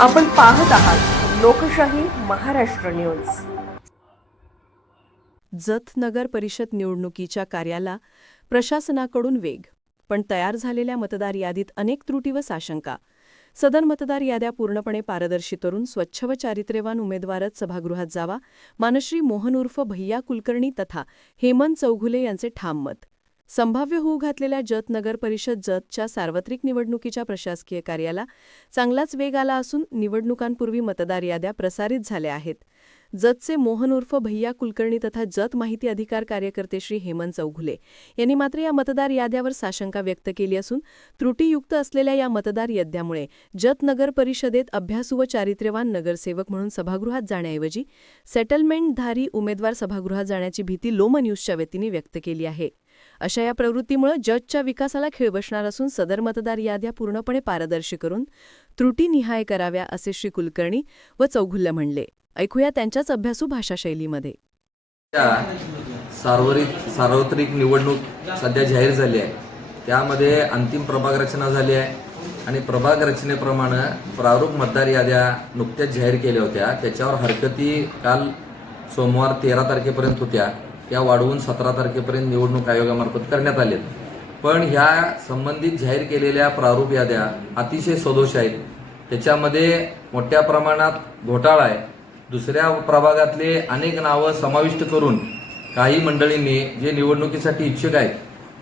आपण पाहत आहात लोकशाही महाराष्ट्र न्यूज. जत नगर परिषद निवडणुकीच्या कार्याला प्रशासनाकडून वेग पण तयार झालेल्या मतदार यादीत अनेक त्रुटी व साशंका. सदर मतदार याद्या पूर्णपणे पारदर्शी करून स्वच्छ व चारित्र्यवान उमेदवारच सभागृहात जावा मानश्री मोहन उर्फ भैया कुलकर्णी तथा हेमंत चौघुले यांचे ठाम मत. संभाव्य होऊ घातलेल्या जत नगर परिषद जतच्या सार्वत्रिक निवडणुकीच्या प्रशासकीय कार्याला चांगलाच वेग आला असून निवडणुकांपूर्वी मतदार याद्या प्रसारित झाल्या आहेत. जतचे मोहन उर्फ भैया कुलकर्णी तथा जत माहिती अधिकार कार्यकर्ते श्री हेमंत चौघुले यांनी मात्र या मतदार याद्यावर साशंका व्यक्त केली असून त्रुटीयुक्त असलेल्या या मतदार याद्यामुळे जत नगर परिषदेत अभ्यासू व चारित्र्यवान नगरसेवक म्हणून सभागृहात जाण्याऐवजी सेटलमेंटधारी उमेदवार सभागृहात जाण्याची भीती लोमन्यूजच्या वतीने व्यक्त केली आहे. अशा या प्रवृत्तीमुळे जजच्या विकासाला खिळ बसणार असून सदर मतदार याद्या पूर्णपणे पारदर्शी करून त्रुटीनिहाय कराव्या असे श्री कुलकर्णी व चौघुल्य म्हणले. ऐकूया त्यांच्याच अभ्यासू भाषाशैलीमध्ये. सार्वरिक सार्वत्रिक निवडणूक सध्या जाहीर झाली आहे. त्यामध्ये अंतिम प्रभाग रचना झाली आहे आणि प्रभाग रचनेप्रमाणे प्रारूप मतदार याद्या नुकत्याच जाहीर केल्या होत्या. त्याच्यावर हरकती काल सोमवार तेरा तारखेपर्यंत होत्या. त्या वाढवून सतरा तारखेपर्यंत निवडणूक आयोगामार्फत करण्यात आले पण ह्या संबंधित जाहीर केलेल्या प्रारूप याद्या अतिशय सदोष आहेत. त्याच्यामध्ये मोठ्या प्रमाणात घोटाळा आहे. दुसऱ्या प्रभागातले अनेक नावं समाविष्ट करून काही मंडळींनी जे निवडणुकीसाठी इच्छुक आहेत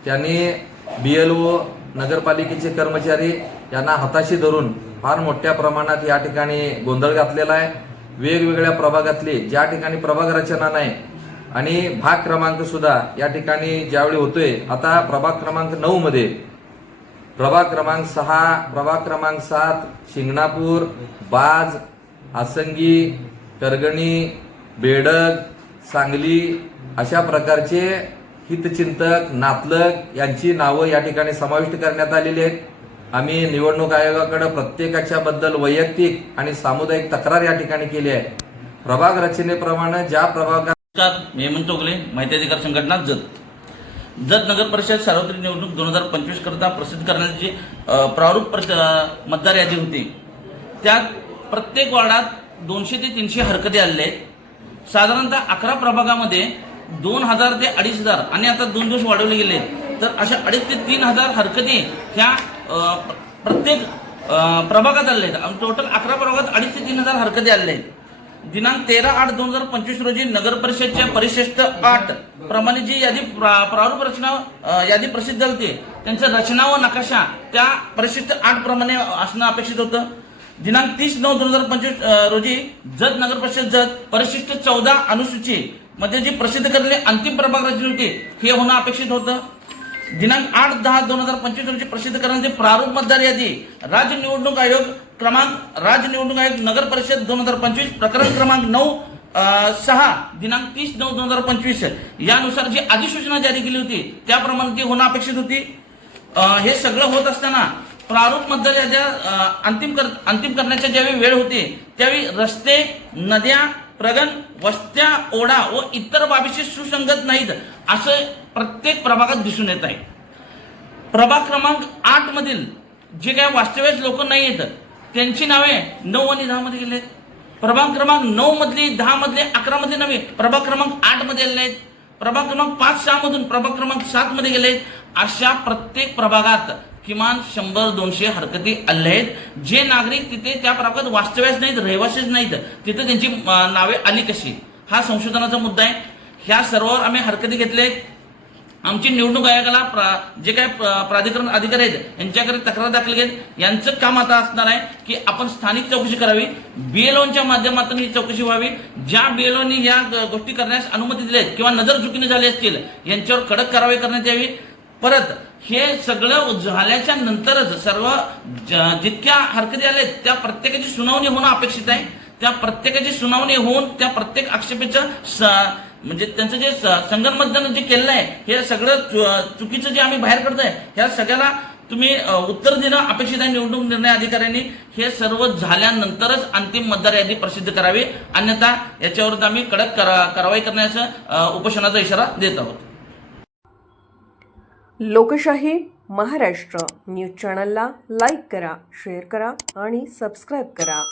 त्यांनी बी एल ओ नगरपालिकेचे कर्मचारी यांना हाताशी धरून फार मोठ्या प्रमाणात या ठिकाणी गोंधळ घातलेला आहे. वेगवेगळ्या प्रभागातले ज्या ठिकाणी प्रभाग रचना नाही आणि भाग क्रमांक सुद्धा या ठिकाणी ज्यावेळी होतोय आता प्रभाग क्रमांक नऊ मध्ये. प्रभाग क्रमांक सहा प्रभाग क्रमांक सात शिंगणापूर बाज आसंगी करगणी बेडग सांगली अशा प्रकारचे हितचिंतक नातलग यांची नावं या ठिकाणी समाविष्ट करण्यात आलेली आहेत. आम्ही निवडणूक आयोगाकडे प्रत्येकाच्या बद्दल वैयक्तिक आणि सामुदायिक तक्रार या ठिकाणी केली आहे. प्रभाग रचनेप्रमाणे ज्या प्रभागात नमस्कार मी हेमंत चोगले माहिती अधिकार संघटना जत. जत नगर परिषद सार्वत्रिक निवडणूक दोन हजार पंचवीस करता प्रसिद्ध करण्याची प्रारूप प्रस- मतदार यादी होती. त्यात प्रत्येक वार्डात दोनशे ते तीनशे हरकती आलेल्या आहेत. साधारणतः अकरा प्रभागामध्ये दोन हजार ते अडीच हजार आणि आता दोन दिवस वाढवले गेले तर अशा अडीच ते तीन हजार हरकती ह्या प्रत्येक प्रभागात आलेल्या आहेत. आणि टोटल अकरा प्रभागात अडीच ते तीन हजार हरकती आलेल्या आहेत. दिनांक तेरा आठ दोन हजार पंचवीस रोजी नगर परिषदच्या परिशिष्ट आठ प्रमाणे जी यादी प्रा- प्रारूप रचना यादी प्रसिद्ध झाली त्यांचं रचना व नकाशा त्या परिशिष्ट आठ प्रमाणे असणं अपेक्षित होतं. दिनांक तीस नऊ दोन हजार पंचवीस रोजी जत नगर परिषद जत परिशिष्ट चौदा अनुसूची मध्ये जी प्रसिद्ध करलेली अंतिम प्रभाग रचली होती हे होणं अपेक्षित होतं. दिनांक आठ दहा दोन हजार पंचवीस रोजी प्रसिद्ध करण्याची प्रारूप मतदार यादी राज्य निवडणूक आयोग क्रमांक राज्य निवडणूक आयोग नगर परिषद दोन हजार पंचवीस प्रकरण क्रमांक नऊ सहा दिनांक तीस नऊ दोन हजार पंचवीस. यानुसार जी अधिसूचना जारी केली होती त्याप्रमाणे ती होणं अपेक्षित होती. हे सगळं होत असताना प्रारूप मतदार अंतिम कर अंतिम करण्याच्या ज्यावेळी वेळ होती त्यावेळी रस्ते नद्या प्रगण वस्त्या ओढा व इतर बाबीशी सुसंगत नाहीत असं प्रत्येक प्रभागात दिसून येत आहे. प्रभाग क्रमांक आठ मधील जे काही वास्तव्यास लोक नाही येत त्यांची नावे नऊ आणि दहा मध्ये गेले प्रभाग क्रमांक नऊ मधली दहा मधले अकरा मधले नव्हे प्रभाग क्रमांक आठमध्ये आलेले आहेत प्रभाग क्रमांक पाच सहा मधून प्रभाग क्रमांक सात मध्ये गेले आहेत अशा प्रत्येक प्रभागात किमान शंभर दोनशे हरकती आल्या आहेत. जे नागरिक तिथे त्या प्रभागात वास्तव्यास नाहीत रहिवासीच नाहीत तिथे त्यांची नावे आली कशी? हा संशोधनाचा मुद्दा आहे. ह्या सर्वावर आम्ही हरकती घेतल्या आहेत आमची निवडणूक आयोगाला प्रा- जे काही प्राधिकरण अधिकारी आहेत यांच्याकडे तक्रार दाखल घेत यांचं काम आता असणार आहे की आपण स्थानिक चौकशी करावी बीएलओच्या माध्यमातून ही चौकशी व्हावी. ज्या बीएलओनी या गोष्टी करण्यास अनुमती दिली आहेत किंवा नजर चुकीने झाली असतील यांच्यावर कडक कारवाई करण्यात यावी. परत हे सगळं झाल्याच्या नंतरच सर्व जितक्या हरकती आल्या आहेत त्या प्रत्येकाची सुनावणी होणं अपेक्षित आहे. त्या प्रत्येकाची सुनावणी होऊन त्या प्रत्येक आक्षेपेचं स- म्हणजे त्यांचं जे स- संगनमतदान जे केलेलं आहे हे सगळं चुकीचं जे आम्ही बाहेर करतोय ह्या सगळ्याला तुम्ही उत्तर देणं अपेक्षित आहे निवडणूक निर्णय अधिकाऱ्यांनी. हे सर्व झाल्यानंतरच अंतिम मतदार यादी प्रसिद्ध करावी. अन्यथा याच्यावर आम्ही कडक कारवाई करण्याचा उपोषणाचा इशारा देत आहोत. लोकशाही महाराष्ट्र. न्यूज चॅनलला लाईक करा शेअर करा आणि सबस्क्राईब करा.